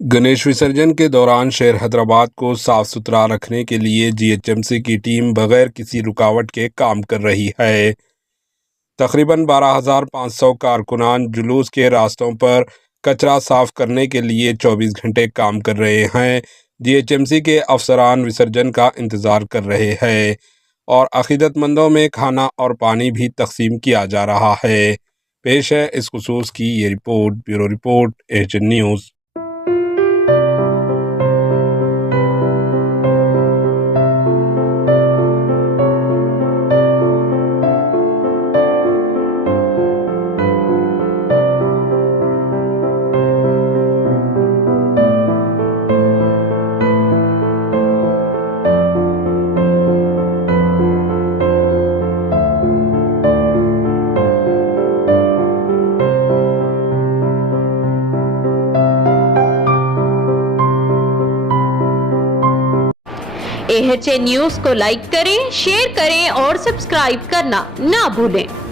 गणेश विसर्जन के दौरान शहर हैदराबाद को साफ सुथरा रखने के लिए जीएचएमसी की टीम बगैर किसी रुकावट के काम कर रही है। तकरीबन 12,500 कारकुनान जुलूस के रास्तों पर कचरा साफ करने के लिए 24 घंटे काम कर रहे हैं। जीएचएमसी के अफसरान विसर्जन का इंतज़ार कर रहे हैं और अक़ीदतमंदों में खाना और पानी भी तकसीम किया जा रहा है। पेश है इस खुसूस की ये report. Bureau report, Asian news. AHA news को लाइक करें, शेयर करें और सब्सक्राइब करना ना भूलें।